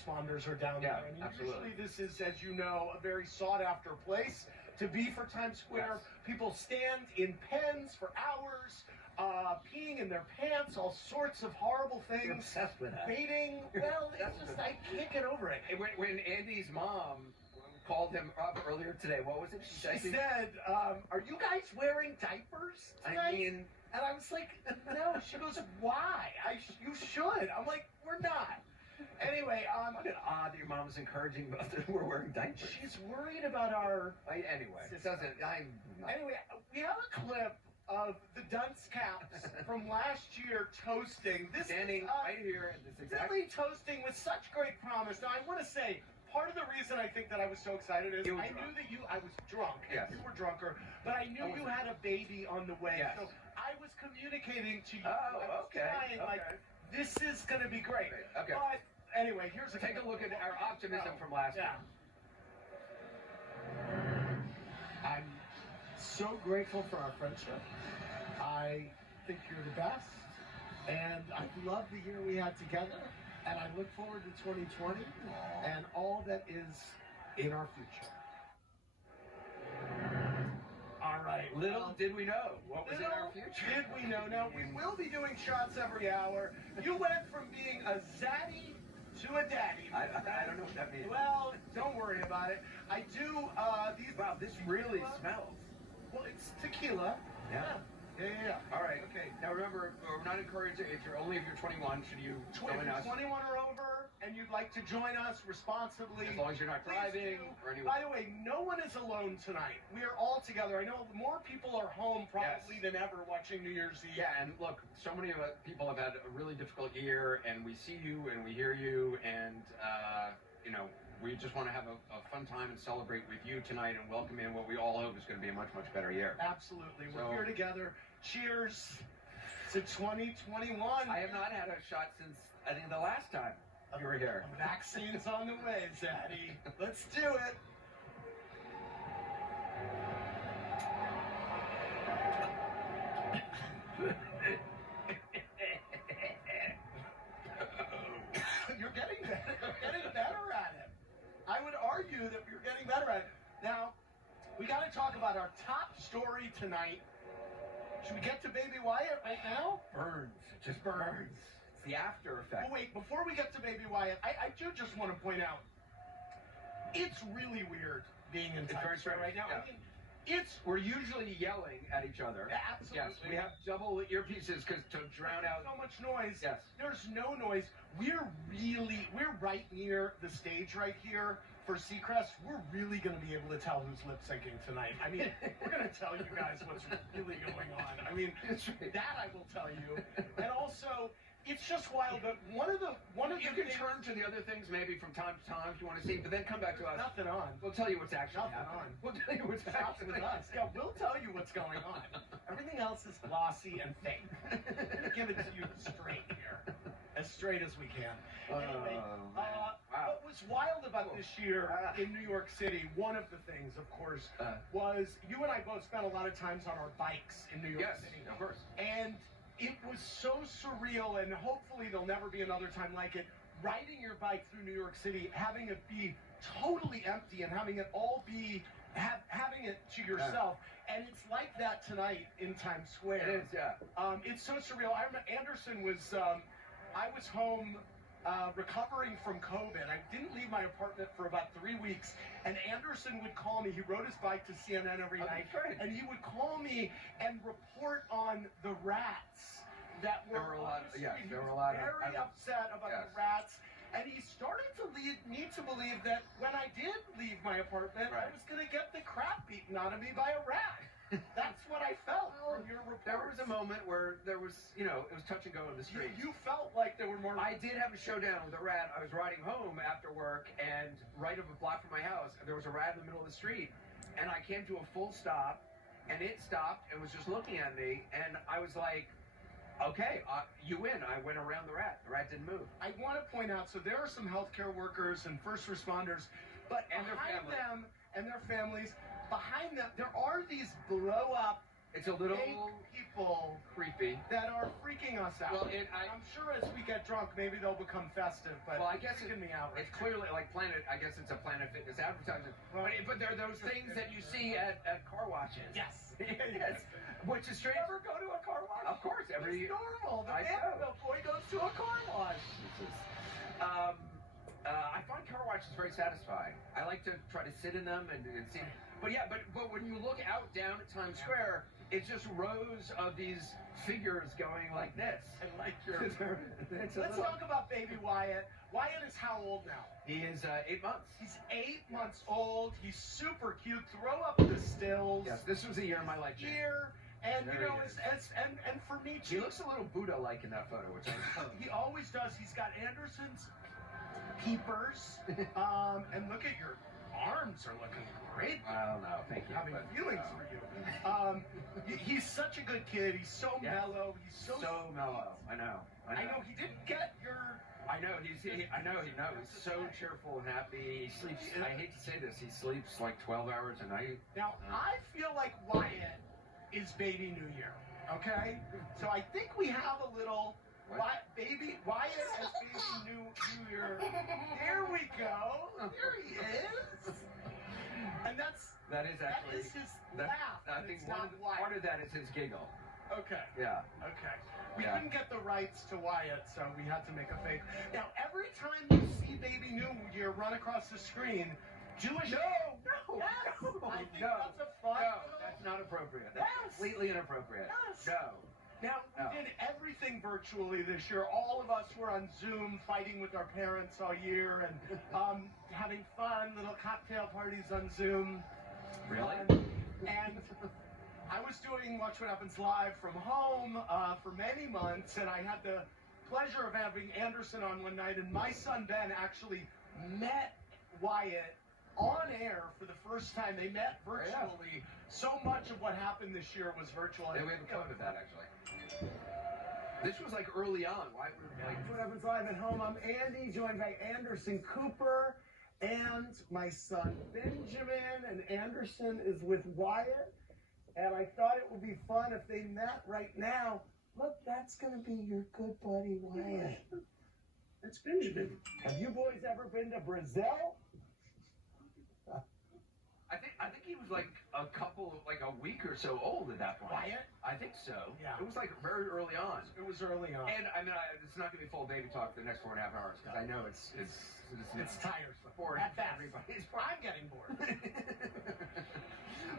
Responders are down there. And usually this is, as you know, a very sought-after place to be for Times Square. People stand in pens for hours, peeing in their pants, all sorts of horrible things. You're obsessed with that. Baiting. Well, it's just, I can't get over it. When Andy's mom called him up earlier today, what was it she said? Are you guys wearing diapers tonight? And I was like, no. She goes, why? You should. I'm like, we're not. Anyway, a bit odd that your mom is encouraging us that we're wearing diapers. She's worried about our. Anyway, it doesn't. Anyway, we have a clip of the dunce caps from last year toasting. This standing right here at this exact. Really toasting with such great promise. Now, I want to say, part of the reason I think that I was so excited is I knew that I was drunk. Yes. You were drunker, but I knew you had a baby on the way. Yes. So I was communicating to you. Oh, okay. Like, this is going to be great. Okay. But anyway, here's take a look at our optimism from last year. I'm so grateful for our friendship. I think you're the best, and I love the year we had together, and I look forward to 2020 and all that is in our future. All right. Little did we know what was in our future. Did we know? Now, we will be doing shots every hour. You went from being a zaddy to a daddy. I don't know what that means. Well, don't worry about it. I do, these... Wow, this really smells. Well, it's tequila. Yeah. All right. Okay. Now remember, we're not encouraging if you're 21. Should you join us? If you're 21 or over, and you'd like to join us responsibly, as long as you're not driving or anywhere. By the way, no one is alone tonight. We are all together. I know more people are home probably than ever watching New Year's Eve. Yeah, and look, so many of people have had a really difficult year, and we see you and we hear you, and you know, we just want to have a fun time and celebrate with you tonight and welcome in what we all hope is going to be a much, much better year. Absolutely. We're here together. Cheers to 2021. I have not had a shot since, I think, the last time you were here. Vaccine's on the way, Zaddy. Let's do it. You're getting better. You're getting better at it. I would argue that you're getting better at it. Now, we got to talk about our top story tonight. Should we get to Baby Wyatt right now? Burns. It just burns. It's the after effect. Well, wait, before we get to Baby Wyatt, I do just want to point out, it's really weird being in Times Square right now. Yeah. I mean, we're usually yelling at each other. Absolutely. Yes, we have double earpieces to drown out so much noise. Yes. There's no noise. We're right near the stage right here for Seacrest. We're really going to be able to tell who's lip syncing tonight. I mean, we're going to tell you guys what's really going on. I mean, that I will tell you. And also, it's just wild. But one of the you can turn to the other things maybe from time to time if you want to see, but then come back to us. Nothing on. We'll tell you what's actually happening. We'll tell you what's actually with us. Yeah, we'll tell you what's going on. Everything else is glossy and fake. We're going to give it to you straight here. As straight as we can. Anyway, what was wild about this year in New York City, one of the things, of course, was you and I both spent a lot of times on our bikes in New York City. Of course. And it was so surreal, and hopefully there'll never be another time like it, riding your bike through New York City, having it be totally empty and having it all be, having it to yourself. And it's like that tonight in Times Square. It is, yeah. It's so surreal. I remember Anderson was, I was home recovering from COVID. I didn't leave my apartment for about 3 weeks, and Anderson would call me. He rode his bike to CNN every night, and he would call me and report on the rats that were there were a lot. Yes, there were a lot. Very upset about the rats, and he started to lead me to believe that when I did leave my apartment, I was going to get the crap beaten out of me by a rat. That's what I felt from your report. There was a moment where there was, you know, it was touch and go in the street. You felt like there were more... I did have a showdown with a rat. I was riding home after work, and right up a block from my house, there was a rat in the middle of the street, and I came to a full stop, and it stopped and was just looking at me, and I was like, okay, you win. I went around the rat. The rat didn't move. I want to point out, so there are some healthcare workers and first responders, but behind them and their families, behind them, there are these blow-up It's a little people creepy. that are freaking us out. Well, I'm sure as we get drunk, maybe they'll become festive. But I guess freaking me out. It's clearly like Planet. I guess it's a Planet Fitness advertisement. But there are those things that you see at car washes. Yes. Yes. Which is strange. You ever go to a car wash? Of course, It's normal. The Vanderbilt boy goes to a car wash. I find car washes very satisfying. I like to try to sit in them and see. But yeah, but when you look out down at Times Square, it's just rows of these figures going like this. I like your. Let's talk about baby Wyatt. Wyatt is how old now? He is 8 months. He's 8 months old. He's super cute. Throw up the stills. Yes, this was a year in my life. And There you know, he is. and for me He too. looks a little Buddha-like in that photo, which I He always does. He's got Anderson's peepers. And look at your arms are looking great. I don't know. Thank you. Having but, feelings for you. He's such a good kid. He's so mellow. He's so mellow. I know. I know he didn't get your. I know he's so cheerful and happy. He sleeps. I hate to say this, he sleeps like 12 hours a night. Now I feel like Wyatt is baby New Year. Okay, so I think we have a little. Wyatt as baby New Year. There we go. There he is. And That is actually his laugh. I think part of that is his giggle. Okay. Yeah. Okay. We couldn't get the rights to Wyatt, so we had to make a fake. Now, every time you see Baby New Year run across the screen, do a No. I think that's a fun. No, that's not appropriate. That's completely inappropriate. Yes. No. Now, we did everything virtually this year. All of us were on Zoom fighting with our parents all year and having fun, little cocktail parties on Zoom. Really? And I was doing Watch What Happens Live from home for many months, and I had the pleasure of having Anderson on one night, and my son Ben actually met Wyatt on air for the first time. They met virtually. So much of what happened this year was virtual. Yeah, we have a code of that, actually. This was like early on. Why were we like... What Happens Live at home? I'm Andy, joined by Anderson Cooper and my son Benjamin, and Anderson is with Wyatt. And I thought it would be fun if they met right now. Look, that's going to be your good buddy Wyatt. That's Benjamin. Have you boys ever been to Brazil? I think he was like a week or so old at that point. Wyatt? I think so. Yeah. It was like very early on. It was early on. And I mean, it's not going to be full baby talk for the next 4.5 hours because I know it's tiresome. For At best. everybody's. I'm getting bored.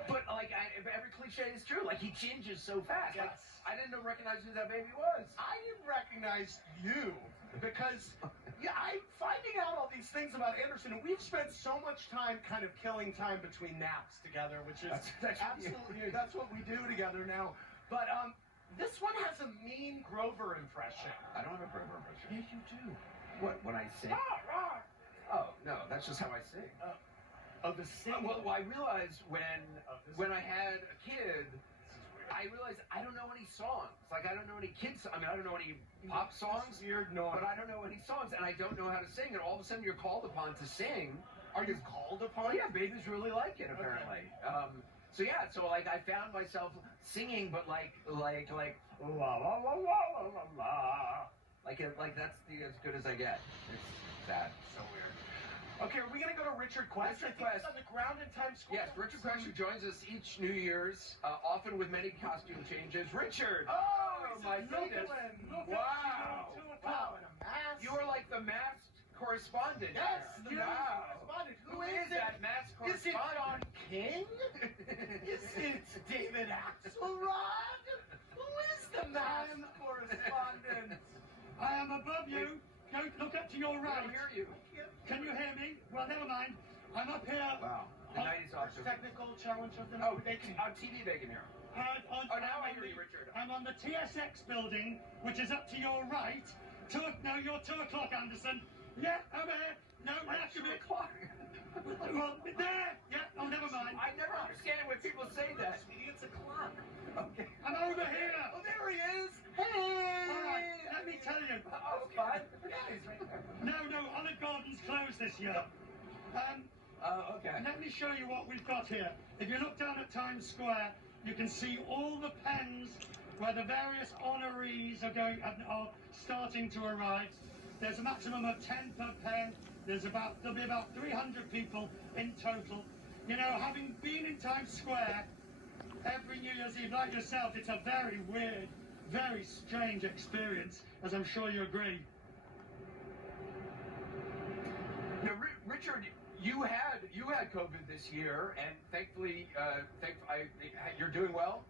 But like every cliche is true. Like he changes so fast. Yes. Like I didn't recognize who that baby was. I didn't recognize you because I'm finding out all these things about Anderson, and we've spent so much time kind of killing time between naps together, which is absolutely that's what we do together now. But this one has a mean Grover impression. I don't have a Grover impression. Yeah, you do. What, when I sing? Oh no, that's just how I sing. The singing. Well, I realized when I had a kid, I realized I don't know any songs. Like I don't know any kids. I mean, I don't know any pop songs. Weird noise. But I don't know any songs, and I don't know how to sing. And all of a sudden, you're called upon to sing. Are you called upon? Yeah, babies really like it apparently. So yeah, so like I found myself singing, but like la la la la la la la. Like that's as good as I get. It's sad. So weird. Okay, are we gonna go to Richard Quest? Richard I think he's Quest. on the ground in Times Square. Yes, Richard Quest, who joins us each New Year's, often with many costume changes. Richard! Oh, my goodness. Wow. Wow, in a mask. You are like the masked correspondent. Yes, the wow. correspondent. Who is that masked Is it correspondent? John King? Is it David Axelrod? Who is the masked correspondent? I am above you. Don't look up to your I right. don't hear you. Can you hear me? Well, never mind. I'm up here. Wow. The night is off. Technical challenge of the Oh, night. they can, on TV they can hear. Now I hear you, Richard. I'm on the TSX building, which is up to your right. No, you're 2 o'clock, Anderson. Yeah, over here. No, Like after 2 me. o'clock. Well, there. Yeah, oh, never mind. I never understand when people say that. It's a clock. Okay. I'm over here. Oh, there he is. Hey. All right, let me tell you. Oh, That's fun. Yeah, he's right there. No, Olive Garden's closed this year. Okay. Let me show you what we've got here. If you look down at Times Square, you can see all the pens where the various honorees are starting to arrive. There's a maximum of 10 per pen. There'll be about 300 people in total. You know, having been in Times Square every New Year's Eve like yourself, it's a very weird, very strange experience, as I'm sure you agree. Now, Richard, you had COVID this year, and thankfully, you're doing well.